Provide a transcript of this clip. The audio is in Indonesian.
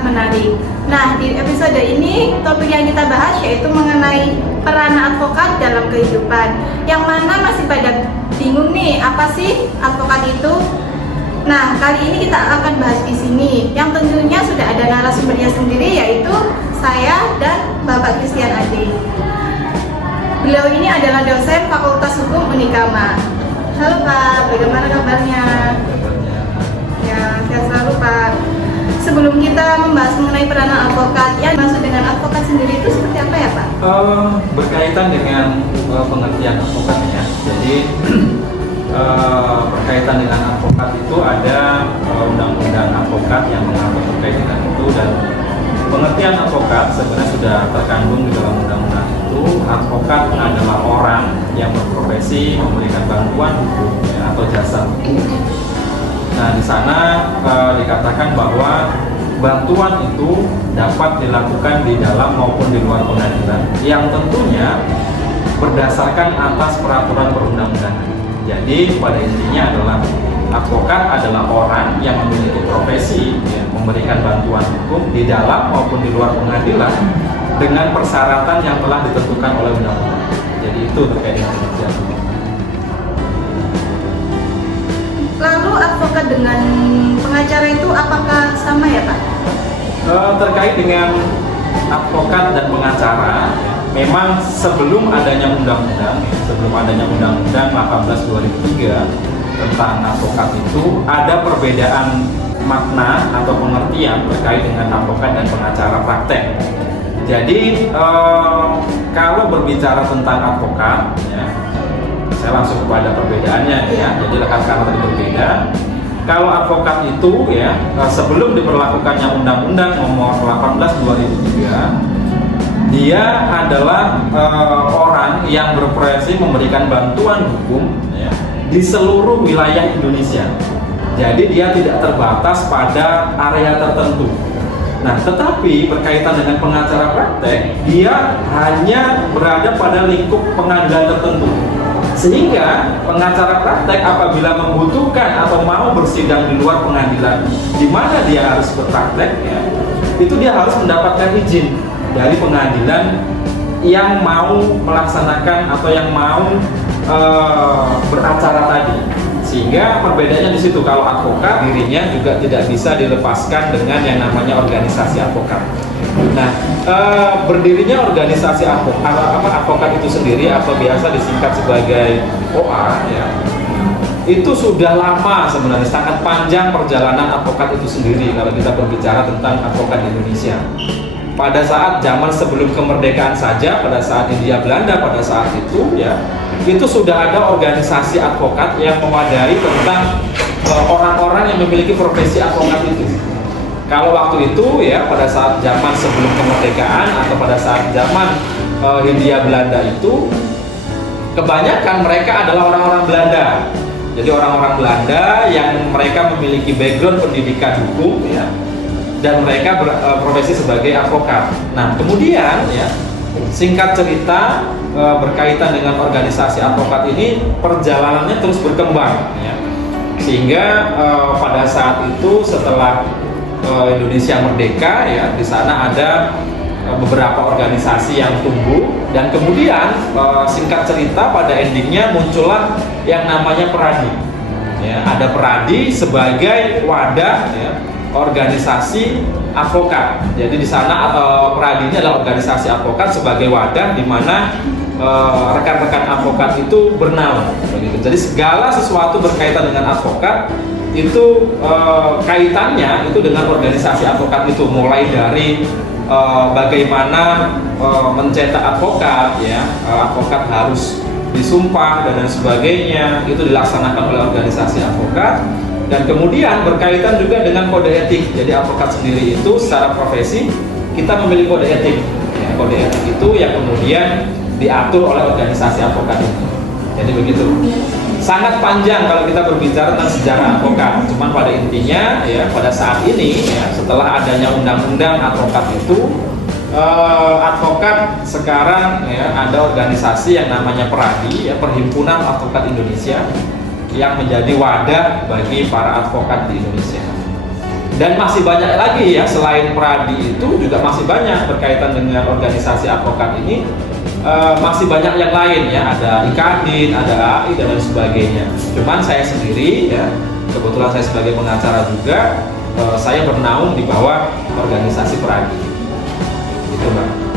sangat menarik. Nah, di episode ini topik yang kita bahas yaitu mengenai peran advokat dalam kehidupan. Yang mana masih pada bingung nih, apa sih advokat itu? Nah, kali ini kita akan bahas di sini. Yang tentunya sudah ada narasumbernya sendiri, yaitu saya dan Bapak Christian Ade. Beliau ini adalah dosen Fakultas Hukum Unikama. Halo Pak, bagaimana kabarnya? Ya, sehat selalu Pak. Sebelum kita membahas mengenai peranan advokat, yang dimaksud dengan advokat sendiri itu seperti apa ya Pak? Berkaitan dengan pengertian advokat ya. Jadi berkaitan dengan advokat itu ada undang-undang advokat yang mengatur terkait dengan itu, dan pengertian advokat sebenarnya sudah terkandung di dalam undang-undang itu. Advokat adalah orang yang berprofesi memberikan bantuan hukum ya, atau jasa hukum. Nah, di sana dikatakan bahwa bantuan itu dapat dilakukan di dalam maupun di luar pengadilan, yang tentunya berdasarkan atas peraturan perundang-undangan. Jadi pada intinya adalah advokat adalah orang yang memiliki profesi ya, memberikan bantuan hukum di dalam maupun di luar pengadilan dengan persyaratan yang telah ditentukan oleh undang-undang. Jadi itu terkait dengan pengertian. Lalu advokat dengan pengacara itu apakah sama ya Pak? Terkait dengan advokat dan pengacara, memang sebelum adanya undang-undang 18/2003 tentang advokat itu ada perbedaan makna atau pengertian terkait dengan advokat dan pengacara praktek. Jadi kalau berbicara tentang advokat, ya, saya langsung kepada perbedaannya ya. Jadi karena tadi berbeda. Kalau advokat itu ya sebelum diberlakukannya Undang-Undang Nomor 18/2003, dia adalah orang yang berprofesi memberikan bantuan hukum ya, di seluruh wilayah Indonesia. Jadi dia tidak terbatas pada area tertentu. Nah, tetapi berkaitan dengan pengacara praktek, dia hanya berada pada lingkup pengadilan tertentu. Sehingga pengacara praktek apabila membutuhkan atau mau bersidang di luar pengadilan di mana dia harus berpraktek ya, itu dia harus mendapatkan izin dari pengadilan yang mau melaksanakan atau yang mau beracara tadi. Sehingga perbedaannya di situ. Kalau advokat dirinya juga tidak bisa dilepaskan dengan yang namanya organisasi advokat. Nah, berdirinya organisasi advokat itu sendiri atau biasa disingkat sebagai OA ya, itu sudah lama sebenarnya, sangat panjang perjalanan advokat itu sendiri kalau kita berbicara tentang advokat Indonesia. Pada saat zaman sebelum kemerdekaan saja, pada saat Hindia Belanda pada saat itu ya, itu sudah ada organisasi advokat yang mewadahi tentang orang-orang yang memiliki profesi advokat itu. Kalau waktu itu ya, pada saat zaman sebelum kemerdekaan atau pada saat zaman Hindia Belanda itu, kebanyakan mereka adalah orang-orang Belanda. Jadi orang-orang Belanda yang mereka memiliki background pendidikan hukum ya, dan mereka berprofesi sebagai advokat. Nah, kemudian ya, singkat cerita berkaitan dengan organisasi advokat ini perjalanannya terus berkembang ya. Sehingga pada saat itu setelah Indonesia merdeka ya, di sana ada beberapa organisasi yang tumbuh, dan kemudian singkat cerita pada endingnya muncullah yang namanya Peradi ya. Ada Peradi sebagai wadah ya, organisasi advokat. Jadi di sana Peradi ini adalah organisasi advokat sebagai wadah di mana rekan-rekan advokat itu bernaung begitu. Jadi segala sesuatu berkaitan dengan advokat itu kaitannya itu dengan organisasi advokat itu, mulai dari bagaimana mencetak advokat ya, advokat harus disumpah dan sebagainya, itu dilaksanakan oleh organisasi advokat. Dan kemudian berkaitan juga dengan kode etik. Jadi advokat sendiri itu secara profesi kita memiliki kode etik ya, kode etik itu yang kemudian diatur oleh organisasi advokat itu. Jadi begitu. Sangat panjang kalau kita berbicara tentang sejarah advokat. Cuman pada intinya ya, pada saat ini ya, setelah adanya undang-undang advokat itu, advokat sekarang ya, ada organisasi yang namanya Peradi ya, Perhimpunan Advokat Indonesia, yang menjadi wadah bagi para advokat di Indonesia. Dan masih banyak lagi ya, selain Pradi itu juga masih banyak berkaitan dengan organisasi advokat ini. Masih banyak yang lain ya, ada IKADIN, ada AI dan lain sebagainya. Cuman saya sendiri ya, kebetulan saya sebagai pengacara juga, saya bernaung di bawah organisasi Pradi. Gitu Mbak.